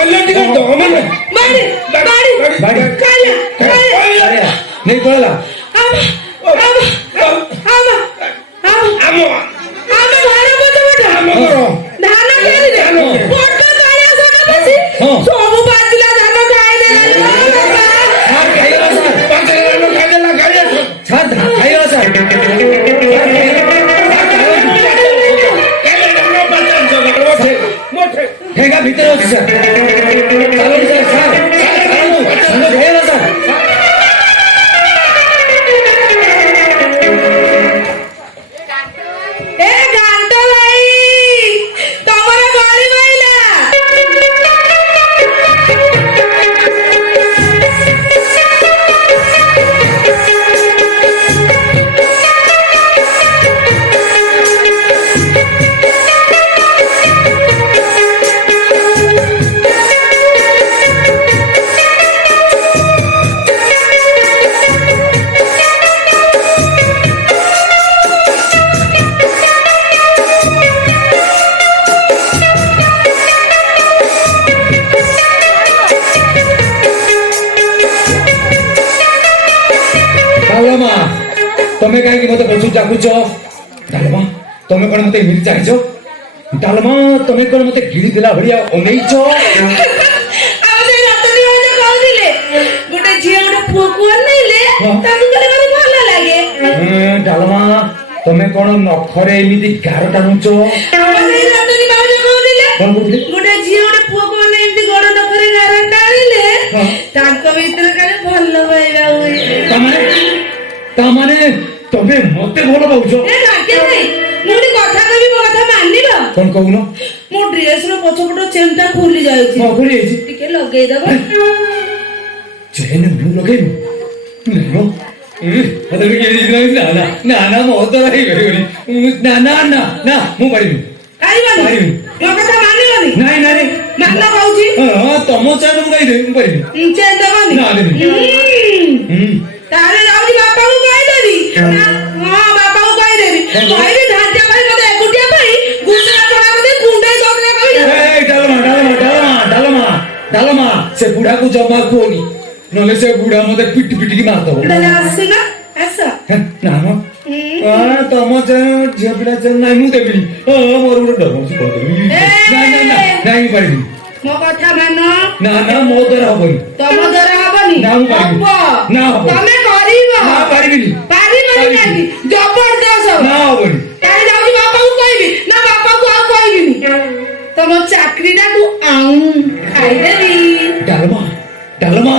କହିଲେ ଟିକେ ଦମ ବାଡ଼ି ବାଡ଼ି ବାଡ଼ି ଖାଇଲା ଖାଇଲା ନେଇ ପଳେଇଲା ଆମ ଆମ ଆମ ଆମ ଆମ ଘର ପଛ ଆମ ଘର ଧାନ ଖାଇଲେ ବଡ କାଳିଆ ସାନ ବସି ସବୁ ବାଜିଲା ଧାନ ଖାଇଦେଲା ବାବା ସାର୍ ଖାଇଗଲା ସାର୍ ପାଞ୍ଚ ଧାନ ଖାଇଦେଲା ଖାଇଦେଲା ସାର୍ ଖାଇଗଲା ସାର୍ ঠেঙ্গা ভিতরে আছে স্যার চালুন স্যার স্যার চালুন ধান খাইগলা স্যার ए गांडा भाई तुम्हारा गाड़ी माइला ডালমা তুমি কাইকি মতে বসু চাকুছ ডালমা তুমি কোন মতে মিলি চাইছ ডালমা তুমি কোন মতে গিলি দেলা ভড়িয়া অনেইছ আমাদের রাতনি হইতে কইলে গোটে ঝিয়া গোটে পুকু আনইলে তাকু গলে ভারি ভালো লাগে ডালমা তুমি কোন নখরে এমিতি গার টানুছ আমাদের রাতনি বাবু কইলে কোন বুঝলি গোটে ঝিয়া গোটে পুকু আনে এমতি গড় নকরে গার টানিলে তাଙ୍କ ଭିତରେ କାଳେ ଭଲ ପାଇବା ହୁଏ তামানে তুমি মতে ভালো পাউছ ଏ ଭାଗ୍ୟ ଭାଇ ମୁଁ ଗୋଟେ କଥା କହିବି ମୋ କଥା ମାନିବ কোন কହୁন ମୋ ଡ୍ରେସ ର পছপଟ চেন টা খুলি যাଉଛି খুলি যাইছি ଟିକେ ଲଗେଇଦବ চেন মু লগাইবি না আরে কি না না না না মো তো রাই গরি না না না না মু পারিবি পাৰিবানি পাৰিবি। ମୋ କଥା ମାନିବନି নাই না রে ମାନ କହୁଛି ତମ ଚାଲ ମୁଁ ଗାଇଦେବି ମୁଁ ପାରିବି চেন ଦବନି ନା ଦେବି ତାହେଲେ ଯାଉଛି ବାପାକୁ କହିଦେବି ହଁ ବାପାକୁ କହିଦେବି କହିବି ଧାର୍ଯ୍ୟ କରି ମତେ ଏକୁଟିଆ ପାଇଁ ଗୁଣ୍ଡା କଣା ମତେ କୁଣ୍ଡାଇ ଦଉଥିଲା କହିଲେ এই ডালমা ডালমা ডালমা ডালমা ডালমা সে বুড়াକୁ জমা কোনি নলে সে বুড়া মতে পিটি পিটি কি মারতো ତାହେଲେ ଆସିନା ଆସ না না ତମ ଝିଅ ପିଲା ନାଇଁ ମୁଁ ଦେବିନି ମୋର ଗୋଟେ ଡବଲ କରିଦେବି ନା ନା ନା ନାଇଁ ପାରିବି ମୋ କଥା ମାନ ନା ନା ମୋ ଦ୍ୱାରା ହବନି ତମ ଦ୍ୱାରା ହବନି ନା ମୁଁ ପାରିବି ନା ହବ ତମେ କରିବ ନା ପାରିବିନି ପାରିବନି କାହିଁକି ଜବରଦସ୍ତ ନା ହବନି ତାହେଲେ ଯାଉଛି ବାପାକୁ କହିବି ନା ବାପାକୁ ଆଉ କହିବିନି ତମ ଚାକିରିଟାକୁ ଆଉଁ ଖାଇଦେବି ଡାଲମା ଡାଲମା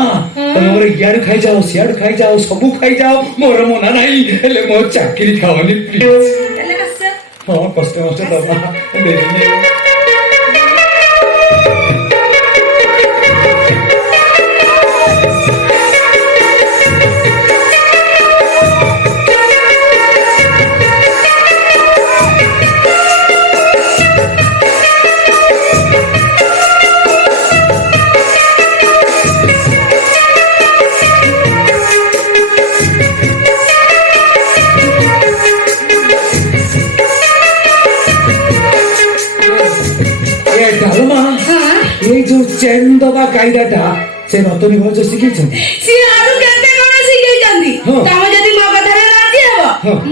ତମେ ମୋର ଇଆଡୁ ଖାଇଯାଅ ସିଆଡୁ ଖାଇଯାଅ ସବୁ ଖାଇଯାଅ ମୋର ମନା ନାହିଁ ହେଲେ ମୋ ଚାକିରି ଖାଅନି ପ୍ଲିଜ ତାହେଲେ ଆସ ହଁ କଷ୍ଟ ମଷ୍ଟ ଦବା ଦେବିନି চেন দবা কায়দাটা সে রতনী ভাউজ শিখেইଛନ୍ତି ସିଏ ଆରୁ କେତେ କଣ ଶିଖେଇଛନ୍ତି ତମେ ଯଦି ମୋ କଥାରେ ରାଜି ହବ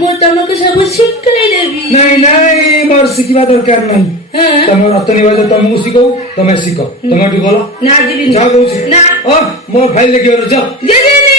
ମୁଁ ତମକୁ ସବୁ ଶିଖେଇଦେବି ନାଇଁ ନାଇଁ ମୋର ଶିଖିବା ଦରକାର ନାହିଁ ତମ ରତନୀ ଭାଉଜ ତମକୁ ଶିଖଉ ତମେ ଶିଖ ତମେ ଏଠି ଗଲ ନା ଯିବିନି ଯା କହୁଛି ନା ଓ ମୋ ଫାଇଲ ଲେଖିବାର ଯାଅ ଯିବିନି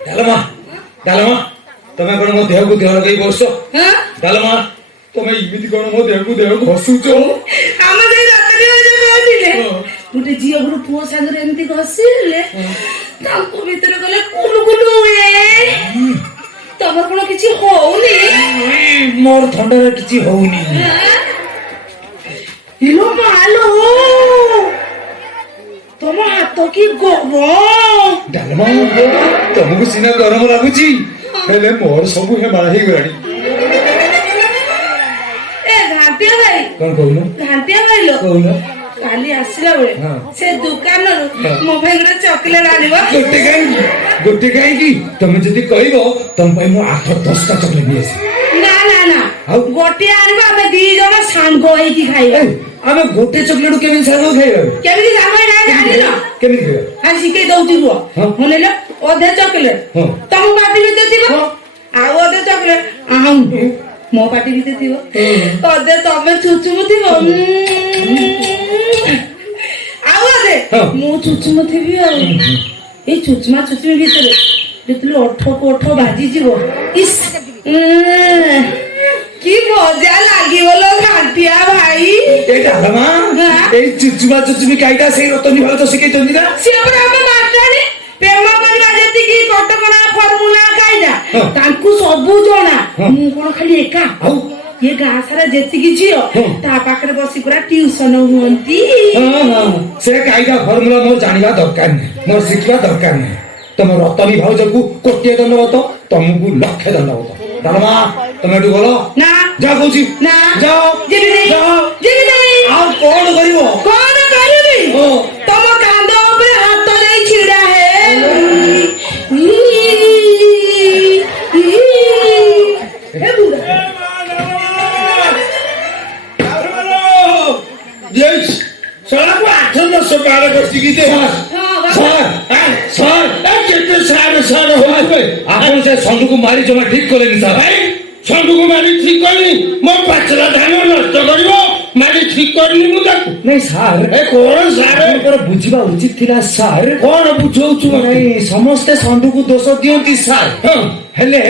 ডালমা ডালমা ତମେ କଣ ମୋ ଦେହକୁ ଦେହ ଲଗେଇ ବସ ଡାଲମା ତମେ ଏମିତି କଣ ମୋ ଦେହକୁ ଦେହ ଘଷୁଛ ଆମ ସେଇ ରାତିରେ କହୁଥିଲେ ଗୋଟେ ଝିଅ ଗୋଟେ ପୁଅ ସାଙ୍ଗରେ ଏମିତି ଘଷିଲେ ତାଙ୍କ ଭିତରେ ଗଲେ କୁଲୁ କୁଲୁ ହୁଏ ତମର କଣ କିଛି ହଉନି ମୋର ଥଣ୍ଡାରେ କିଛି ହଉନି ଇଲୋ ମାଲୋ ତମ ହାତ କି ଗରମ ଡାଲମା ତମକୁ ସିନା ଗରମ ଲାଗୁଛି ହେଲେ ମୋର ସବୁ ହେମାଳ ହେଇଗଲାଣି ଏ କଣ କହୁନ ଘାଣ୍ଟିଆ ଭାଇଲ କହୁନ କାଲି ଆସିଲା ବେଳେ ହଁ। ସେ ଦୋକାନରୁ ମୋ ପାଇଁ ଗୋଟେ ଚକୋଲେଟ ଆଣିବ। ଗୋଟେ କାହିଁକି ତମେ ଯଦି କହିବ ତମ ପାଇଁ ମୁଁ 8-10ଟା ଚକଲେଟ ନେଇ ଆସିବି। ନା ନା ନା ଆଉ? ଗୋଟିଏ ଆଣିବ ଆମେ 2 ଜଣ ସାଙ୍ଗ ହେଇକି ଖାଇବା। ଆମେ ଗୋଟେ ଚକଲେଟ କେମିତି ସାଙ୍ଗ ଖାଇବା କେମିତି ସାଙ୍ଗ ହେଇକି ଜାଣିନ? କେମିତି ଖାଇବା ଆଜି ଶିଖେଇ ଦଉଛି ରୁହ। ହଁ। ମନେଇଲ ଅଧେ ଚକୋଲେଟ ହଁ। ତମ ପାଟି ଭିତରେ ଥିବ ହଁ। ଆଉ ଅଧେ ଚକୋଲେଟ ମୋ ପାଟି ଭିତରେ ଥିବ ଅଧେ ତମେ ଚୁଚୁମୁଥିବ ଆଉ ଅଧେ ହଁ। ମୁଁ ଚୁଚୁମୁଥିବି ଆଉ ଏଇ ଚୁଚୁମା ଚୁଚୁମି ଭିତରେ ଯେତେବେଳେ ଓଠକୁ ଓଠ ବାଜିଯିବ ଇସ୍ କି ମଜା ଲାଗିବ ଲୋ ଘାଣ୍ଟିଆ ଭାଇ। ଏଇ ଡାଲମା ଏଇ ଚୁଚୁମା ଚୁଚୁମି କାଇଟା ସେଇ ରତନୀ ଭାଉଜ ଶିଖେଇଛନ୍ତି ନା ସିଏ ପରା ଆମ ମାଷ୍ଟରାଣୀ ପ୍ରେମ କରିବା ଯେତିକି କଟକଣା ଫର୍ମୁଲା କାଇଦା ହଁ। ତାଙ୍କୁ ସବୁ ଜଣା। ହଁ। ମୁଁ କଣ ଖାଲି ଏକା ଆଉ ଏ ଗାଁ ସାରା ଯେତିକି ଝିଅ ହଁ। ତା ପାଖରେ ବସି ପୁରା ଟିଉସନ ହୁଅନ୍ତି। ସେ କାଇଦା ଫର୍ମୁଲା ମୋର ଜାଣିବା ଦରକାର ନାହିଁ ମୋର ଶିଖିବା ଦରକାର ନାହିଁ ତମ ରତନୀ ଭାଉଜକୁ 1,000,000 ଦଣ୍ଡବତ ତମକୁ 1,00,000 ଦଣ୍ଡବତ ଡାଲମା ତମେ ଏଠୁ ଗଲ ନା ଯା କହୁଛି ନା ଯାଅ ଯିବି ନାହିଁ ଯାଅ ଯିବି ନାହିଁ। ଆଉ କଣ କରିବ କଣ କରିବି ହଁ। ତମ କାନ୍ଧ ଉପରେ ହାତ ଦେଇ ଛିଡା ହେ ବୁଢା ସଳାକୁ 8-10 ବାର ବସିକି ଦେ କେତେ ସାର ସାର ହଉଥିବେ ଆପଣ ସେ ଷଣ୍ଢକୁ ମାରି ଜମା ଠିକ କଲେନି ସାର୍ ଭାଇ ଷଣ୍ଢକୁ ମାରି ଠିକ କରିନି ମୋ ପାଚଲା ଧାନ ନଷ୍ଟ କରିବ ମାରି ଠିକ କରିନି ମୁଁ ତାକୁ ନାଇଁ ସାର୍ ଏ କଣ ସାର ଆପଣଙ୍କର ବୁଝିବା ଉଚିତ ଥିଲା ସାର୍ କଣ ବୁଝଉଛୁ ମତେ? ନାଇଁ ସମସ୍ତେ ଷଣ୍ଢକୁ ଦୋଷ ଦିଅନ୍ତି ସାର୍ ହଁ। ହେଲେ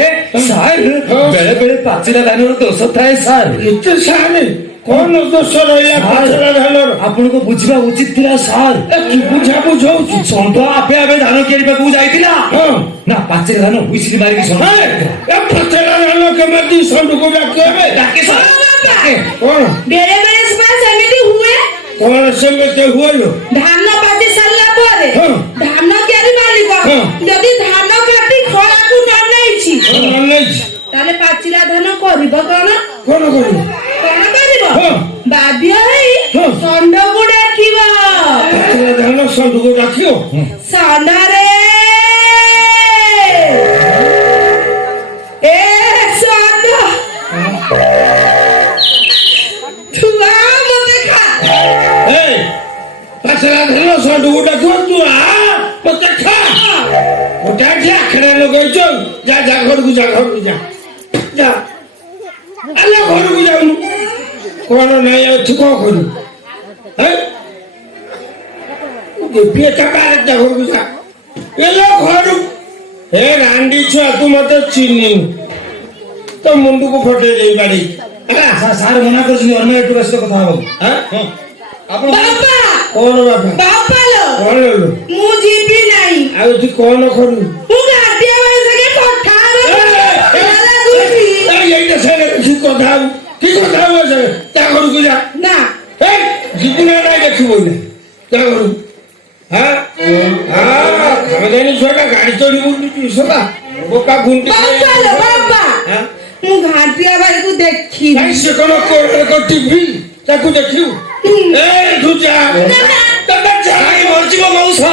ସାର୍ ହଁ। ବେଳେ ବେଳେ ପାଚିଲା ଧାନର ଦୋଷ ଥାଏ ସାର୍ ଏତେ ସାରେ କଣ ଦୋଷ ରହିଲା ପାଚଲା ଧାନର ଆପଣଙ୍କୁ ବୁଝିବା ଉଚିତ ଥିଲା ସାର୍ କି ବୁଝା ବୁଝଉଛୁ ଷଣ୍ଢ ଆପେ ଆପେ ଧାନ କିଣିବାକୁ ଯାଇଥିଲା ହଁ। ନା ପାଚିଲା ଧାନ ହୁଇସିଲି ମାରିକି ଷଣ୍ଢ ଏ ପାଚଲା ଧାନ କେମିତି ଷଣ୍ଢକୁ ଡାକିବେ ଡାକେ ସାର୍ ବାପା କଣ ବେଳେ ବେଳେ ସେମିତି ହୁଏ। କଣ ସେମିତି ହୁଏଲୋ ଧାନ କାଟି ସାରିଲା ପରେ ହଁ। ଧାନ ତିଆରି ମାଲିକ ହଁ। ଯଦି ଧାନ କାଟି ଖଳାକୁ ନ ନେଇଛି ନେଇଛି ତାହେଲେ ପାଚିଲା ଧାନ କରିବ କଣ କଣ କରିବ କଣ କରିବ ହଁ। ବାଧ୍ୟ ହେଇ ହଁ। ଷଣ୍ଢକୁ ଡାକିବ ପାଚଲା ଧାନ ଷଣ୍ଢକୁ ଡାକିବ ଷଣ୍ଢରେ ଏ ଷଣ୍ଢ ଛୁଆ ମତେ ଖା ପାଚଲା ଧାନ ଷଣ୍ଢକୁ ଡାକିବ ତୁ ଆ ମତେ ଖା ଗୋଟା ଆଖଡ଼ା ଲଗେଇଛ ଯା ଯା ଘରକୁ ଯା ଯା ଆଲୋ ଘରକୁ ଯାଉନୁ କଣ ନାଇଁ ଅଛି କଣ କରିବୁ ଯା ଘରକୁ ଯା ଏଲୋ ଘରୁ ଏ ରାଣ୍ଡି ଛୁଆ ତୁ ମତେ ଚିହ୍ନି ତ ମୁଣ୍ଡକୁ ଫଟେଇ ଦେଇ ପାରି ସାର୍ ମନା କରୁଛନ୍ତି ଅନ୍ୟ ଏଠୁ ଆସିଲେ କଥା ହବାକୁ ଆପଣ ବାପା କଣ ବାପା ବାପା ଲୋ କଣ ଲୋ ମୁଁ ଯିବି ନାହିଁ ଆଉ ତୁ କଣ କରିବୁ ମୁଁ ଘାଟିଆ ଭାଇ ସାଙ୍ଗେ କଥା এইটা ছেড়ে কি কথা কি কথা বলছে তা ঘরକୁ যা না এই জীবনে নাই দেখিব না তা ঘরକୁ হ্যাঁ আমি জানি ছটা গাড়ি চড়ি বুঝছি সদা বোকা গুন্ডি বাপা লো বাপা হ্যাঁ ମୁଁ ଘାଟିଆ ଭାଇକୁ ଦେଖିବି ভাই সে কোন টিভি তাকে দেখিব এই তুই যা দাদা যাই মরজিব মৌসা